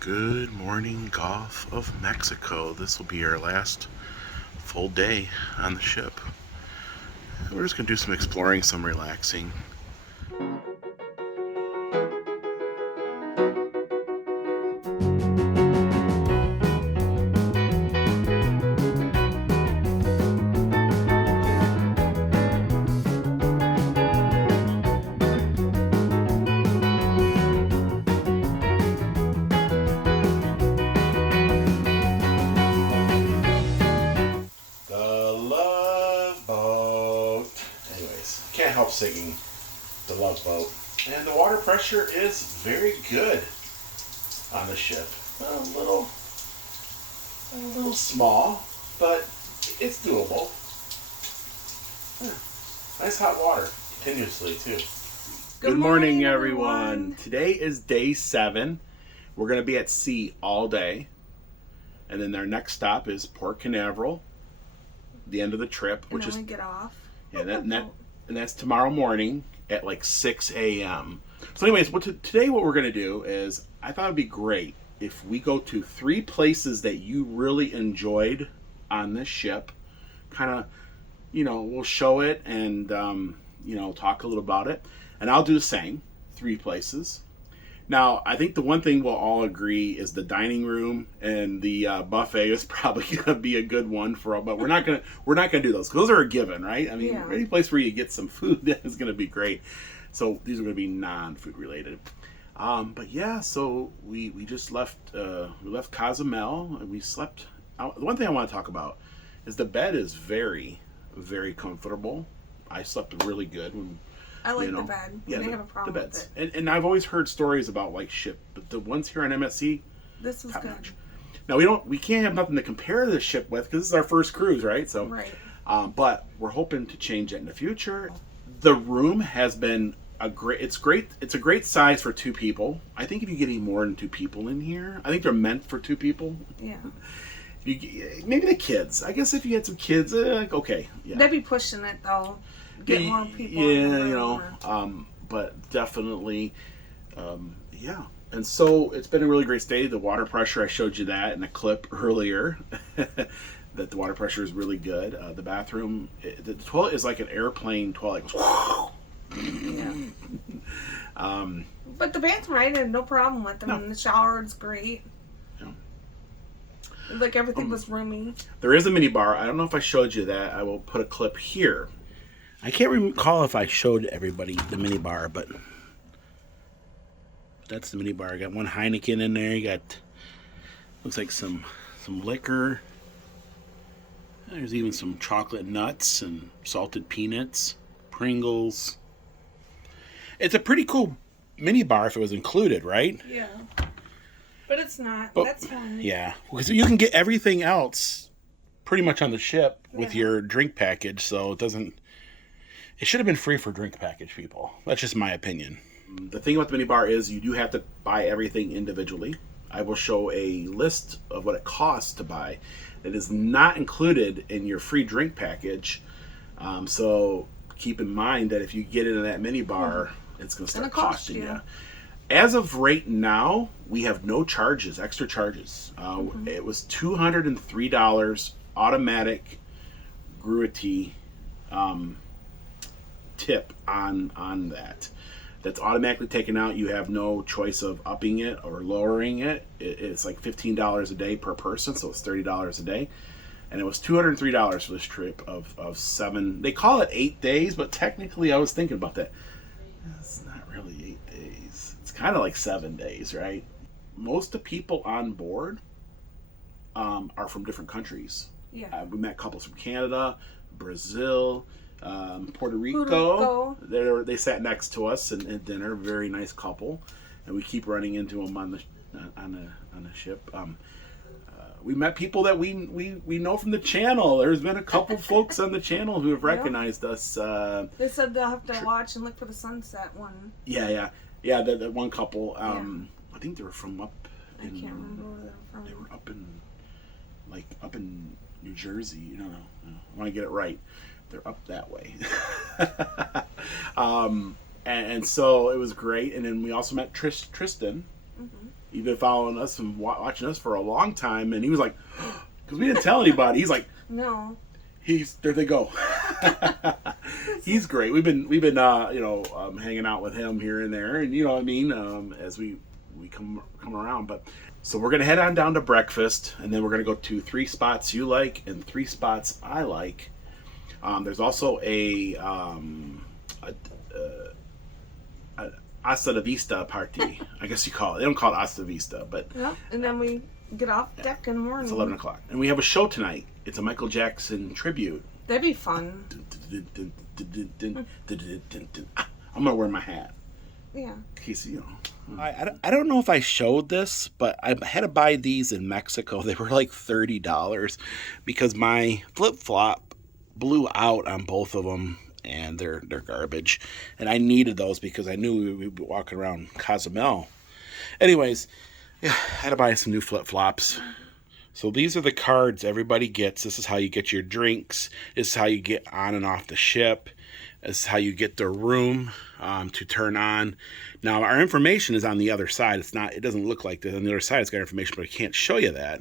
Good morning, Gulf of Mexico. This will be our last full day on the ship. We're just going to do some exploring, some relaxing. Can't help singing the Love Boat. And the water pressure is very good on the ship. A little small, but it's doable. Yeah. Nice hot water continuously too. Good morning, everyone. Today is day 7. We're going to be at sea all day. And then our next stop is Port Canaveral, the end of the trip. Which is we get off. Yeah, and that's tomorrow morning at like 6 a.m. So anyways, today what we're going to do is, I thought it'd be great if we go to 3 places that you really enjoyed on this ship. Kind of, we'll show it and, talk a little about it. And I'll do the same, 3 places. Now, I think the one thing we'll all agree is the dining room and the buffet is probably going to be a good one for all. But we're not gonna do those. Those are a given, right? I mean, any place where you get some food is going to be great. So these are going to be non-food related. But yeah, so we just left. We left Cozumel and we slept out. The one thing I want to talk about is the bed is very, very comfortable. I slept really good when. I like the bed. Yeah, I have a problem the beds. with it. And I've always heard stories about like ship, but the ones here on MSC, this was good. Much. Now we can't have nothing to compare this ship with because this is our first cruise, right? So, right. But we're hoping to change it in the future. The room has been It's great. It's a great size for 2 people. I think if you get any more than 2 people in here, I think they're meant for 2 people. Yeah. Maybe the kids. I guess if you had some kids, okay. Yeah. They'd be pushing it though. Get more people. Yeah, but definitely, yeah. And so it's been a really great stay. The water pressure, I showed you that in a clip earlier, that the water pressure is really good. The bathroom, the toilet is like an airplane toilet. It goes, yeah. But the bathroom, I had no problem with them. No. The shower is great. Yeah. Like everything was roomy. There is a mini bar. I don't know if I showed you that. I will put a clip here. I can't recall if I showed everybody the mini bar, but that's the mini bar. I got one Heineken in there. You got, looks like some liquor. There's even some chocolate nuts and salted peanuts, Pringles. It's a pretty cool mini bar if it was included, right? Yeah. But it's not. But, that's fine. Yeah. Because you can get everything else pretty much on the ship with your drink package, so it should have been free for drink package people. That's just my opinion. The thing about the mini bar is you do have to buy everything individually. I will show a list of what it costs to buy. It is not included in your free drink package. So keep in mind that if you get into that mini bar, it's going to start costing you. As of right now, we have no charges, extra charges. It was $203 automatic gratuity tip on that. That's automatically taken out. You have no choice of upping it or lowering it. It's like $15 a day per person, so it's $30 a day. And it was $203 for this trip of 7. They call it 8 days, but technically I was thinking about that. It's not really 8 days. It's kind of like 7 days, right? Most of the people on board are from different countries. Yeah. We met couples from Canada, Brazil, Puerto Rico. They sat next to us at dinner. Very nice couple, and we keep running into them on the ship. We met people that we know from the channel. There's been a couple folks on the channel who have recognized us. They said they'll have to watch and look for the sunset one. Yeah. That one couple. I think they were from up. I can't remember where they're from. They were up in New Jersey. No. I want to get it right. They're up that way. And so it was great. And then we also met Tristan. He's been following us and watching us for a long time, and he was like, because we didn't tell anybody. He's like, no. There they go. He's great. We've been hanging out with him here and there, and you know what I mean, as we come around. But so we're gonna head on down to breakfast, and then we're gonna go to 3 spots you like and 3 spots I like. There's also a hasta la vista party, I guess you call it. They don't call it hasta la vista, but Yep. And then we get off deck in the morning. it's 11 o'clock, and we have a show tonight. It's a Michael Jackson tribute. That'd be fun. I'm gonna wear my hat. Yeah. In case, I don't know if I showed this, but I had to buy these in Mexico. They were like $30 because my flip-flop blew out on both of them, and they're garbage. And I needed those because I knew we'd be walking around Cozumel. Anyways, yeah, I had to buy some new flip-flops. So these are the cards everybody gets. This is how you get your drinks. This is how you get on and off the ship. This is how you get the room to turn on. Now, our information is on the other side. It doesn't look like this. On the other side, it's got information, but I can't show you that.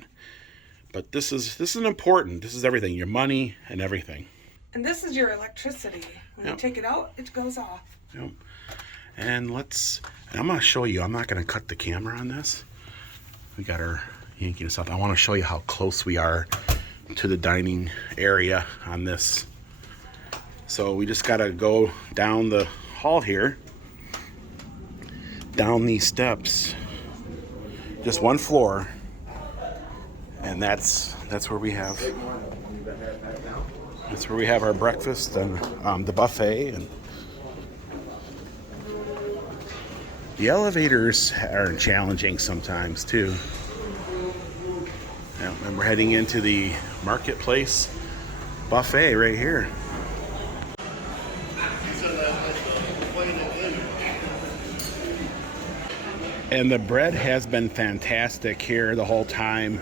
But this is important. This is everything. Your money and everything. And this is your electricity. When you take it out, it goes off. Yep. And I'm going to show you. I'm not going to cut the camera on this. We got our Yankee and stuff. I want to show you how close we are to the dining area on this. So we just got to go down the hall here, down these steps, just one floor, and that's where we have our breakfast and the buffet. And the elevators are challenging sometimes too. Yeah, and we're heading into the marketplace buffet right here. And the bread has been fantastic here the whole time.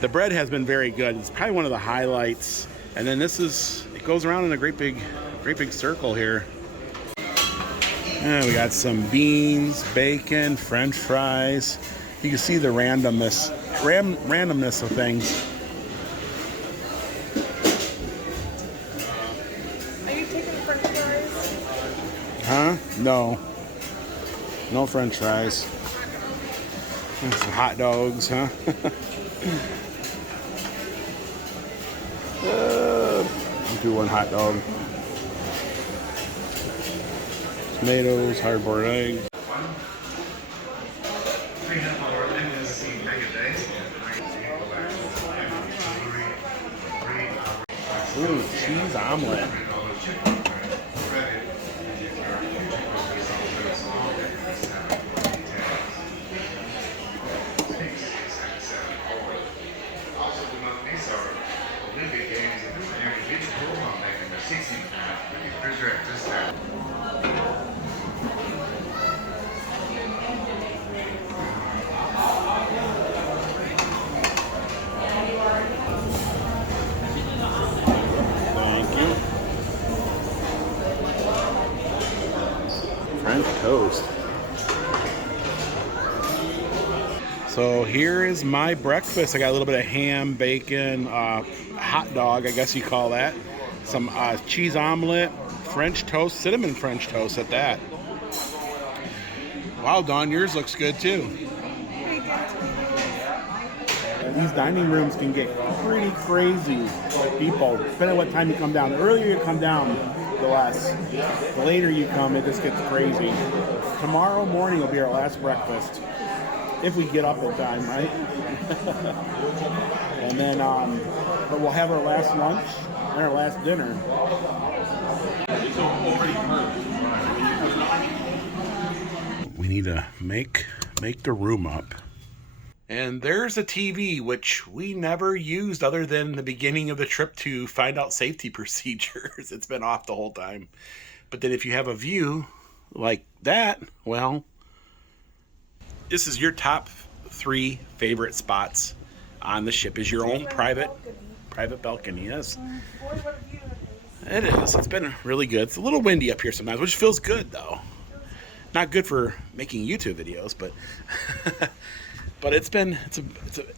The bread has been very good. It's probably one of the highlights. And then it goes around in a great big circle here. And we got some beans, bacon, French fries. You can see the randomness of things. Are you taking French fries? Huh? No. No French fries. And some hot dogs, huh? I'll do one hot dog. Tomatoes, hard-boiled eggs. Ooh, cheese omelet. French toast. So here is my breakfast. I got a little bit of ham, bacon, hot dog, I guess you call that. Some cheese omelet, French toast, cinnamon French toast at that. Wow, Dawn, yours looks good too. These dining rooms can get pretty crazy with people, depending on what time you come down. The earlier you come down, the less. The later you come, it just gets crazy. Tomorrow morning will be our last breakfast, if we get up in time, right? And then, but we'll have our last lunch and our last dinner. We need to make the room up. And there's a TV, which we never used other than the beginning of the trip to find out safety procedures. It's been off the whole time. But then if you have a view like that, well, this is your top 3 favorite spots on the ship. Is your own private balcony. Yes. It is. It's been really good. It's a little windy up here sometimes, which feels good though. Not good for making YouTube videos, but but it's a,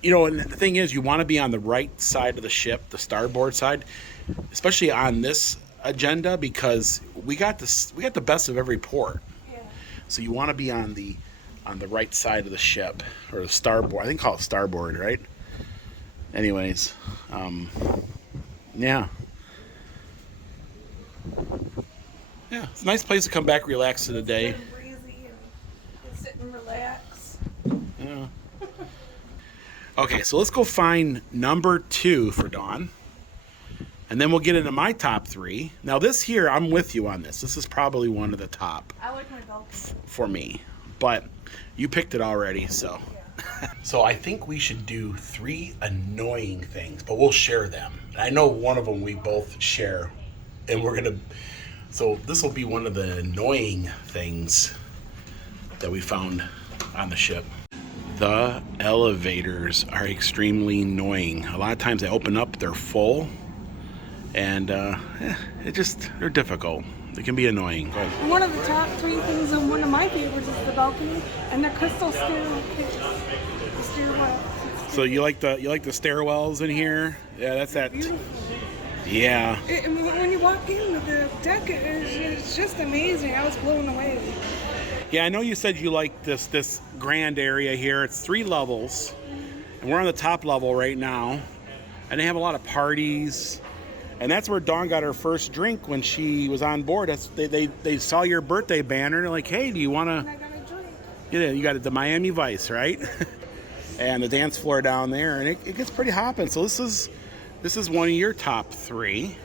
you know, and the thing is, you want to be on the right side of the ship, the starboard side, especially on this agenda, because we got the best of every port. Yeah. So you want to be on the right side of the ship, or the starboard. I think call it starboard, right? Anyways, yeah. Yeah, it's a nice place to come back, relax to the day. It's been breezy and sit and relax. Yeah. Okay, so let's go find number 2 for Dawn. And then we'll get into my top 3. Now this here, I'm with you on this. This is probably one of the top I like my balcony. for me. But you picked it already, so. Yeah. So I think we should do 3 annoying things, but we'll share them. And I know one of them we both share. And we're going to... So this will be one of the annoying things that we found on the ship. The elevators are extremely annoying. A lot of times they open up, they're full, and they're difficult. They can be annoying. Go ahead. One of the top 3 things, and one of my favorites, is the balcony and the crystal staircase. The stairwell. So you like the stairwells in here? Yeah, that's that. Beautiful. Yeah. When you walk in, the deck is just amazing. I was blown away. Yeah, I know you said you like this grand area here. It's 3 levels, and we're on the top level right now. And they have a lot of parties, and that's where Dawn got her first drink when she was on board. They saw your birthday banner, and they're like, "Hey, do you want And to?" I got a drink. Yeah, you got the Miami Vice, right? And the dance floor down there, and it gets pretty hopping. So this is one of your top 3.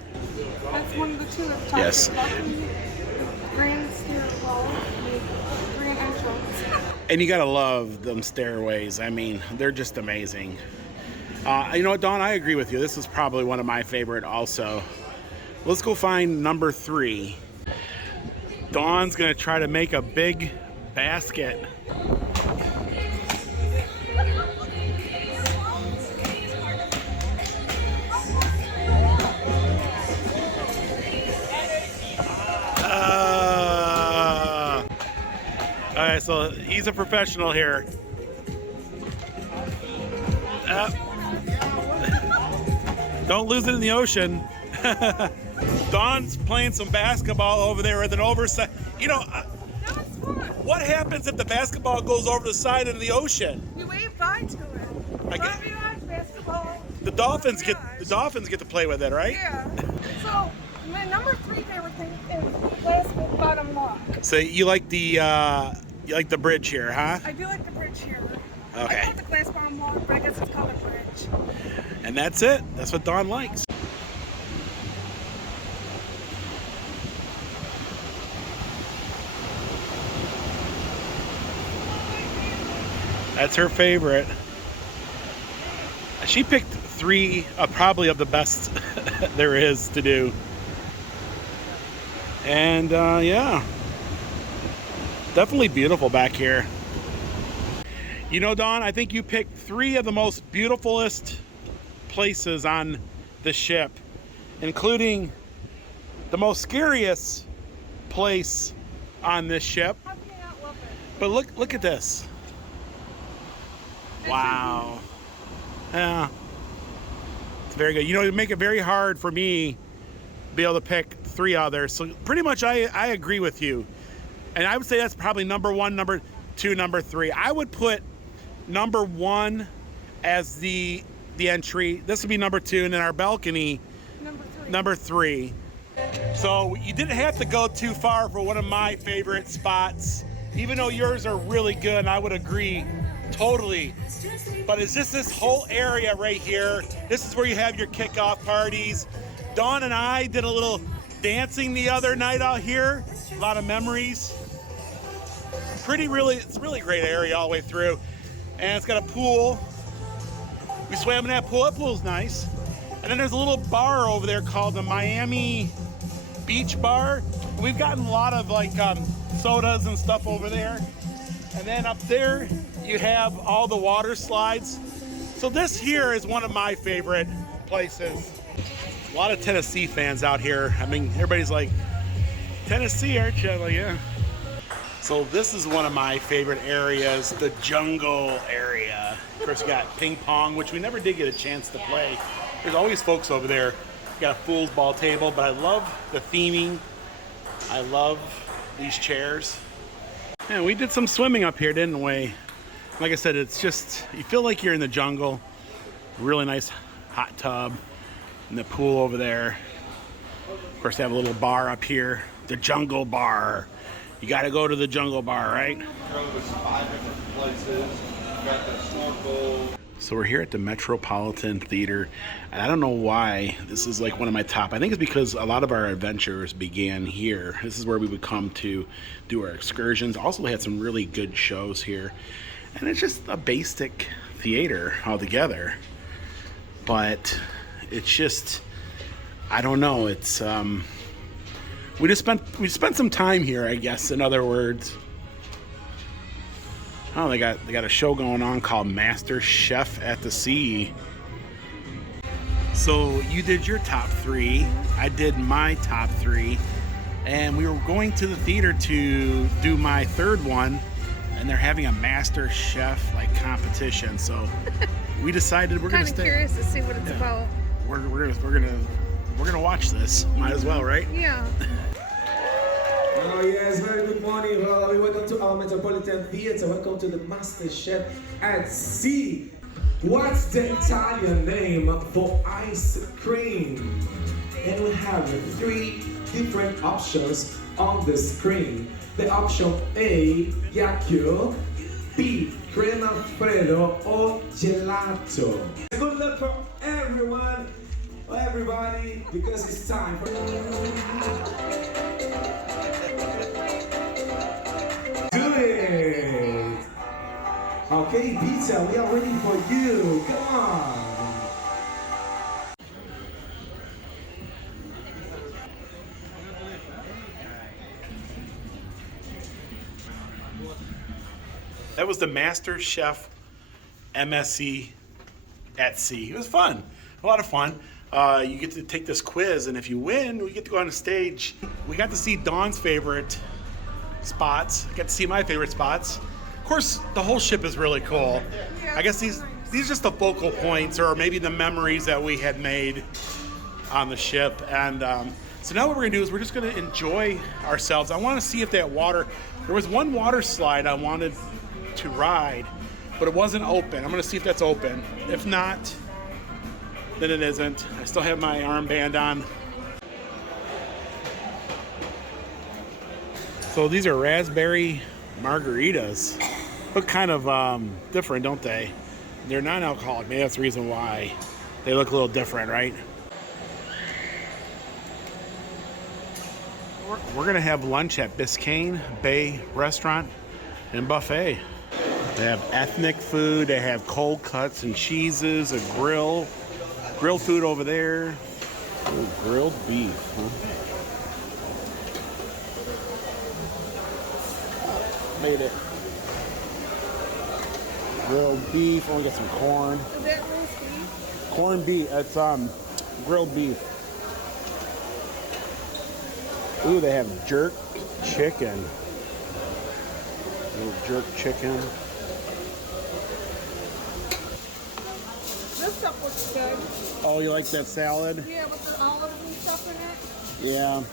That's one of the 2 at the top. Yes. The balcony, the grand stairwell, the grand entrance. And you gotta love them stairways. I mean, they're just amazing. You know what, Dawn? I agree with you. This is probably one of my favorite also. Let's go find number 3. Dawn's gonna try to make a big basket. All right, so he's a professional here. Don't lose it in the ocean. Dawn's playing some basketball over there with an oversized. You know, what happens if the basketball goes over the side into the ocean? You wave bye to it. Basketball. The dolphins get to play with it, right? Yeah. So my number 3 favorite thing is the glass bottom lock. So you like the bridge here, huh? I do like the bridge here. Okay. I call it the glass bottom lock, but I guess it's called a bridge. And that's it. That's what Dawn likes. That's her favorite. She picked 3 probably of the best there is to do. And yeah, definitely beautiful back here. You know, Dawn, I think you picked 3 of the most beautifulest places on the ship, including the most scariest place on this ship. How can you not love it? But look at this. Wow. Yeah. It's very good. You know, it make it very hard for me to be able to pick 3 others. So pretty much I agree with you. And I would say that's probably number 1, number 2, number 3. I would put number 1 as the entry. This would be number 2, and then our balcony, number 3. So you didn't have to go too far for one of my favorite spots, even though yours are really good, and I would agree totally. But it's just this whole area right here. This is where you have your kickoff parties. Dawn and I did a little dancing the other night out here. A lot of memories. It's a really great area all the way through. And it's got a pool. We swam in that pool. That pool's nice. And then there's a little bar over there called the Miami Beach Bar. We've gotten a lot of like sodas and stuff over there. And then up there, you have all the water slides. So this here is one of my favorite places. A lot of Tennessee fans out here. I mean, everybody's like, Tennessee, aren't you? I'm like, yeah. So this is one of my favorite areas, the jungle area. Of course, you got ping pong, which we never did get a chance to play. There's always folks over there. You got a fool's ball table, but I love the theming. I love these chairs. And we did some swimming up here, didn't we? Like I said, it's just, you feel like you're in the jungle. Really nice hot tub and the pool over there. Of course, they have a little bar up here, the jungle bar. You got to go to the jungle bar, right? There's 5 different places. You got the snorkel. So we're here at the Metropolitan Theater, and I don't know why this is like one of my top. I think it's because a lot of our adventures began here. This is where we would come to do our excursions. Also, they had some really good shows here, and it's just a basic theater altogether. But it's just, I don't know. It's we spent some time here, I guess. In other words. Oh, they got a show going on called Master Chef at the Sea. So you did your top 3, I did my top 3, and we were going to the theater to do my 3rd one, and they're having a Master Chef like competition. So we decided we're gonna stay. Kind of curious to see what it's about. We're gonna watch this. Might as well, right? Yeah. Oh yes, very good morning. Welcome to our Metropolitan Theater. Welcome to the Master Chef at Sea. What's the Italian name for ice cream? And we have 3 different options on the screen. The option A, Yankee, B, crema freddo, or gelato. Good luck for everybody, because it's time for do it! Okay, pizza, we are ready for you. Come on! That was the Master Chef MSC at Sea. It was fun, a lot of fun. You get to take this quiz, and if you win, we get to go on a stage. We got to see Dawn's favorite spots. Got to see my favorite spots. Of course, the whole ship is really cool. I guess these are just the focal points, or maybe the memories that we had made on the ship. And so now what we're gonna do is we're just gonna enjoy ourselves. I want to see if that water. There was one water slide I wanted to ride, but it wasn't open. I'm gonna see if that's open. If not, then it isn't. I still have my armband on. So these are raspberry margaritas. Look kind of different, don't they? They're non-alcoholic. Maybe that's the reason why they look a little different, right? We're gonna have lunch at Biscayne Bay Restaurant and Buffet. They have ethnic food. They have cold cuts and cheeses, a grilled food over there. Ooh, grilled beef, huh? Made it. Grilled beef. Oh, we got some corn. Is that roast beef? Corned beef. It's grilled beef. Ooh, they have jerk chicken. Little jerk chicken. This stuff looks good. Oh, you like that salad? Yeah, with the olives and stuff in it. Yeah.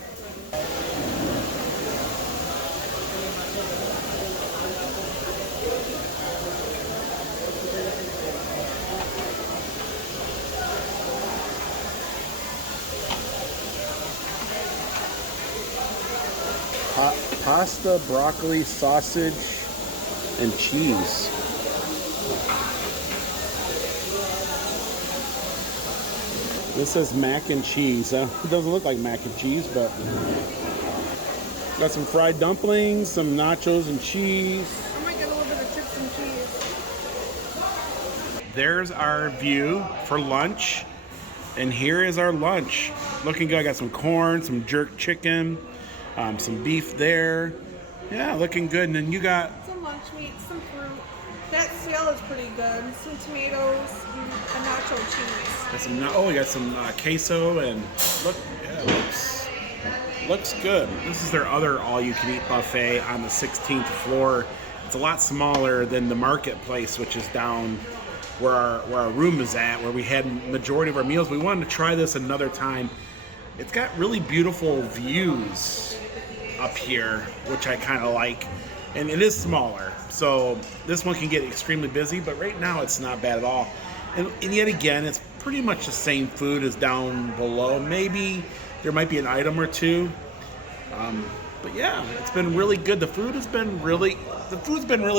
Pasta, broccoli, sausage, and cheese. This says mac and cheese. It doesn't look like mac and cheese, but got some fried dumplings, some nachos and cheese. I might get a little bit of chips and cheese. There's our view for lunch, and here is our lunch. Looking good. I got some corn, some jerk chicken, some beef there. Yeah, looking good. And then you got some lunch meat, some fruit. That sail is pretty good. Some tomatoes, and a nacho cheese. we got some queso, and look, yeah, Looks good. This is their other all-you-can-eat buffet on the 16th floor. It's a lot smaller than the marketplace, which is down where our room is at, where we had majority of our meals. We wanted to try this another time. It's got really beautiful views up here, which I kind of like, and it is smaller, so this one can get extremely busy, but right now it's not bad at all. And yet again, it's pretty much the same food as down below. Maybe there might be an item or two, but yeah, it's been really good. The food's been really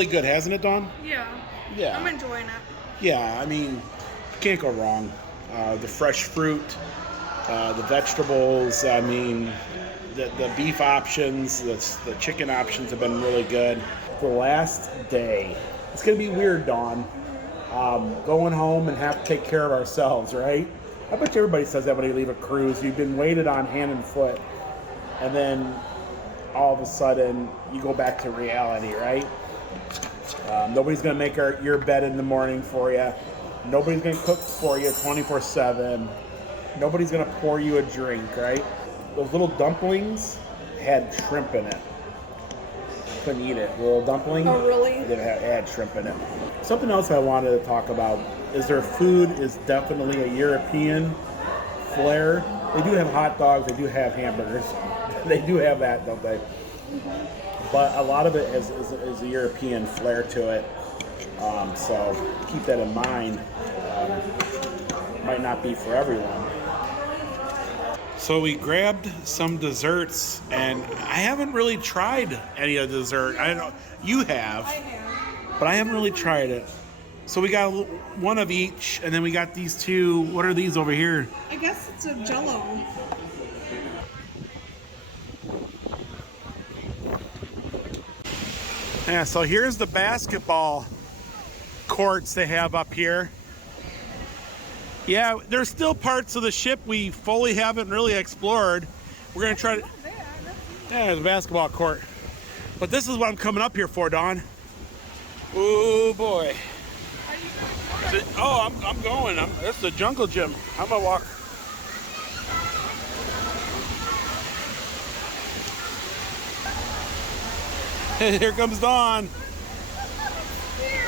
good, hasn't it, Dawn? Yeah. Yeah. I'm enjoying it. Yeah, I mean, you can't go wrong. The fresh fruit, the vegetables, I mean, the beef options, the chicken options have been really good. The last day, it's going to be weird, Dawn, going home and have to take care of ourselves, right? I bet you everybody says that when they leave a cruise. You've been waited on hand and foot, and then all of a sudden you go back to reality, right? Nobody's going to make your bed in the morning for you. Nobody's going to cook for you 24/7. Nobody's going to pour you a drink, right? Those little dumplings had shrimp in it. Couldn't eat it. The little dumpling. Oh, really? It had shrimp in it. Something else I wanted to talk about is their food is definitely a European flair. They do have hot dogs. They do have hamburgers. They do have that, don't they? But a lot of it is a European flair to it. So keep that in mind. Might not be for everyone. So we grabbed some desserts, and I haven't really tried any of the dessert. I don't know, you have, but I haven't really tried it. So we got one of each, and then we got these two. What are these over here? I guess it's a Jello. Yeah, so here's the basketball courts they have up here. Yeah, there's still parts of the ship we fully haven't really explored. We're gonna try to. Yeah, there's a basketball court. But this is what I'm coming up here for, Dawn. Oh boy. Oh, I'm going. That's the jungle gym. I'm gonna walk. Here comes Dawn.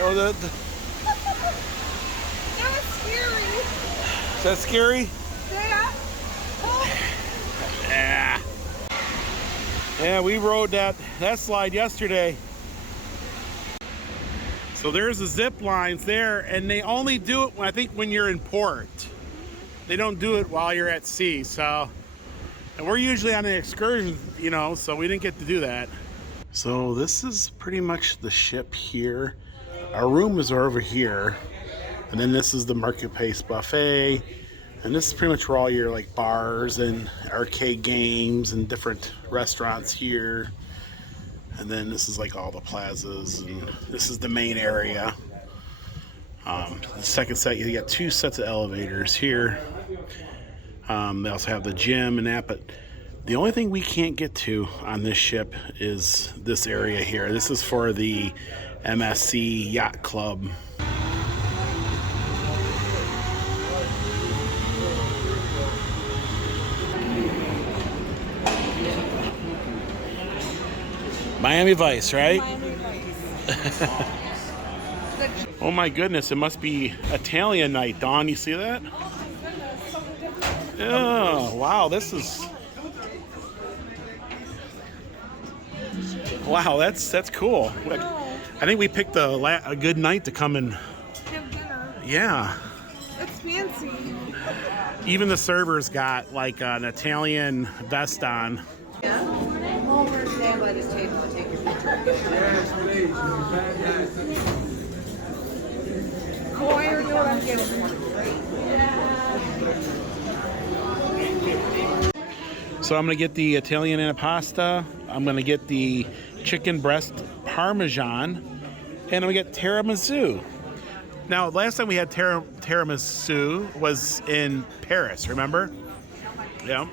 Oh, That was scary. is that scary? Yeah. Yeah. Yeah, we rode that slide yesterday. So there's the zip lines there, and they only do it, I think, when you're in port. They don't do it while you're at sea. So, and we're usually on an excursion, you know, so we didn't get to do that. So this is pretty much the ship here. Our room is over here, and then this is the marketplace buffet, and this is pretty much where all your like bars and arcade games and different restaurants here. And then this is like all the plazas, and this is the main area. The second set, you got two sets of elevators here. They also have the gym and that, but the only thing we can't get to on this ship is this area here. This is for the MSC Yacht Club. Miami Vice, right? Miami Vice. Oh my goodness, it must be Italian night, Dawn. You see that? Oh my goodness, something different. Oh, wow, this is... Wow, that's cool. I think we picked a good night to come and... Have dinner. Yeah. It's fancy. Even the servers got like an Italian vest on. Stand by this table and take your picture. Yes, please. Fantastic. Boy, or you know what I'm getting. So I'm gonna get the Italian antipasta. I'm gonna get the chicken breast parmesan, and I'm gonna get tiramisu. Now, last time we had tiramisu was in Paris, remember? Yeah.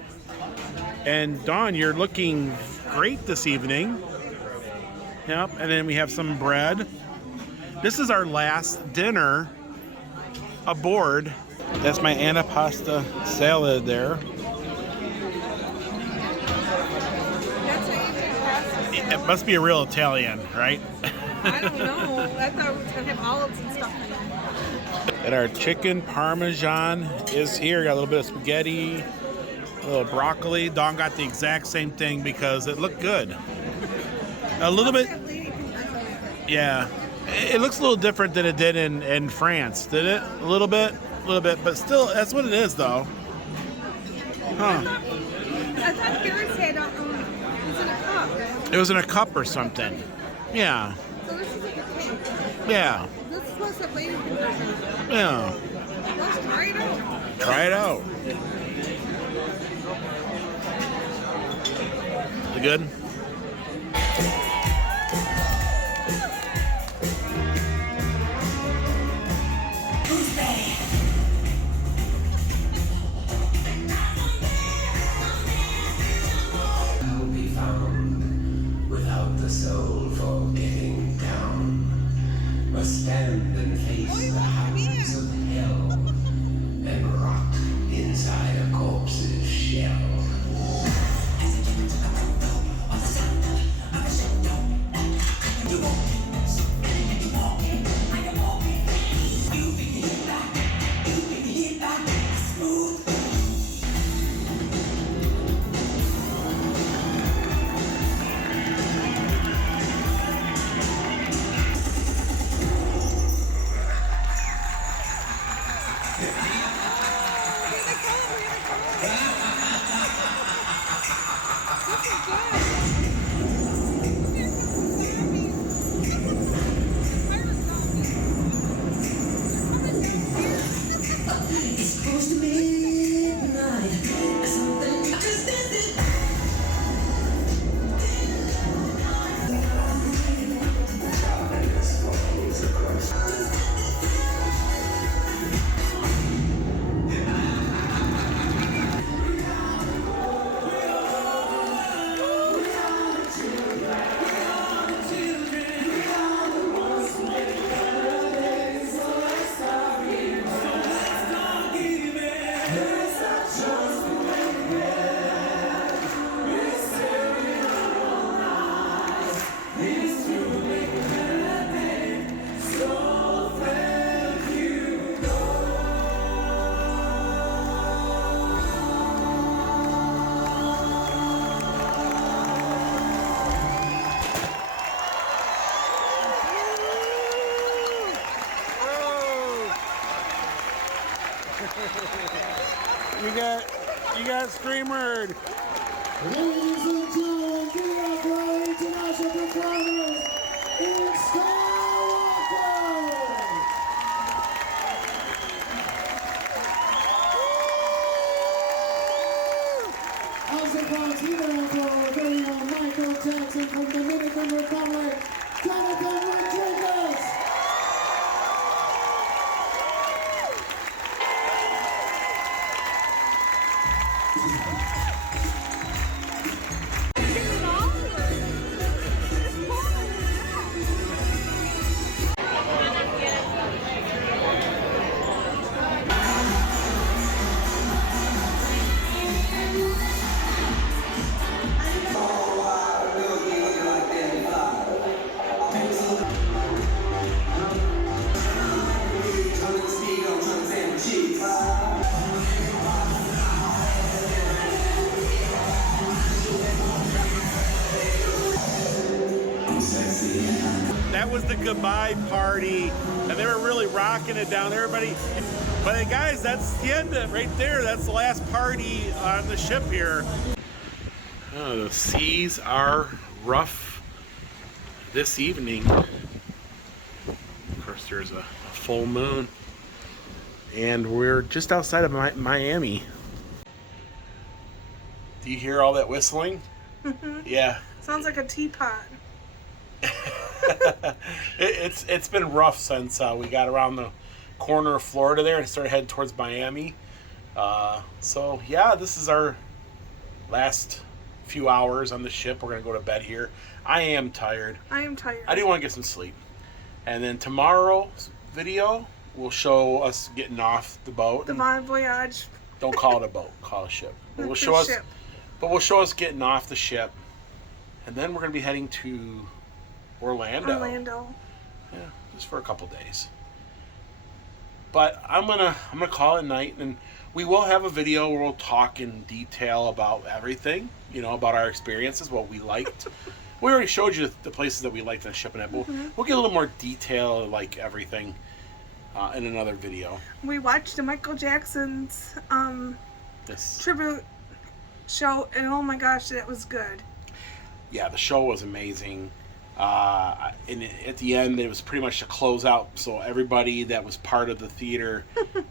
And Dawn, you're looking great this evening. Yep, and then we have some bread. This is our last dinner aboard. That's my antipasta salad there. It must be a real Italian, right? I don't know. I thought it was gonna have olives and stuff in it. And our chicken parmesan is here. Got a little bit of spaghetti, a little broccoli. Dawn got the exact same thing because it looked good. A little bit, yeah. It looks a little different than it did in France, did it? A little bit, but still, that's what it is, though. Huh? I thought Paris had was in a cup. It was in a cup or something. Yeah. So this is like a cake. Yeah. This is what's the lady version. Yeah. Let's try it out. Try it out. Is it good? I'll be found without the soul for getting down. Must stand and face the hounds of hell and rot inside a corpse's shell. You got streamered. Ladies and gentlemen, give it up for our international performers in Skywalker! Also, folks, give it up for our very own Michael Jackson from Dominican Republic, Jonathan Rodriguez! That was the goodbye party, and they were really rocking it down. Everybody, but hey guys, that's the end of it right there. That's the last party on the ship here. Oh, the seas are rough this evening. Of course, there's a full moon, and we're just outside of Miami. Do you hear all that whistling? Yeah. Sounds like a teapot. It's been rough since we got around the corner of Florida there and started heading towards Miami. So yeah, this is our last few hours on the ship. We're gonna go to bed here. I am tired. I am tired. I do want to get some sleep. And then tomorrow's video will show us getting off the boat. The Bon Voyage. Don't call it a boat, call it a ship. But we'll show us getting off the ship And then we're going to be heading to Orlando. Yeah, just for a couple days. But I'm gonna call it night, and we will have a video where we'll talk in detail about everything, about our experiences, what we liked. We already showed you the places that we liked on shipping it, but we'll get a little more detail, like everything, in another video. We watched the Michael Jackson's This, tribute show, and oh my gosh, that was good. yeah, the show was amazing. And at the end, it was pretty much a closeout. So everybody that was part of the theater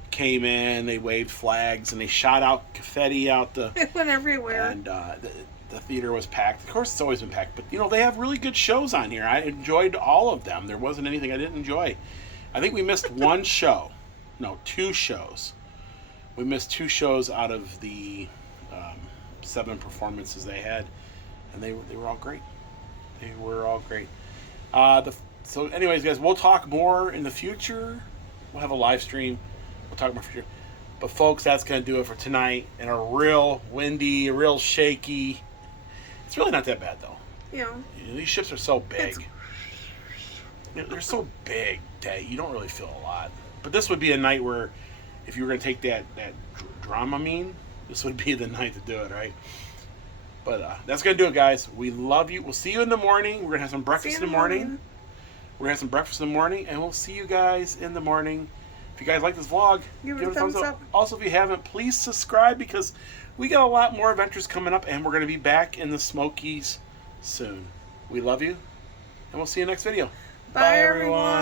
came in. They waved flags and they shot out confetti out the. It went everywhere. And the theater was packed. Of course, it's always been packed. But they have really good shows on here. I enjoyed all of them. There wasn't anything I didn't enjoy. I think we missed one show. No, 2 shows. We missed 2 shows out of the 7 performances they had, and they were all great. They were all great. So anyways, guys, we'll talk more in the future. We'll have a live stream. We'll talk more future. But folks, that's going to do it for tonight. In a real windy, real shaky. It's really not that bad, though. Yeah. These ships are so big. They're so big that you don't really feel a lot. But this would be a night where, if you were going to take that Dramamine, this would be the night to do it, right? But that's going to do it, guys. We love you. We'll see you in the morning. We're going to have some breakfast in the morning. We're going to have some breakfast in the morning, and we'll see you guys in the morning. If you guys like this vlog, give it a thumbs up. Also, if you haven't, please subscribe, because we got a lot more adventures coming up, and we're going to be back in the Smokies soon. We love you, and we'll see you next video. Bye everyone.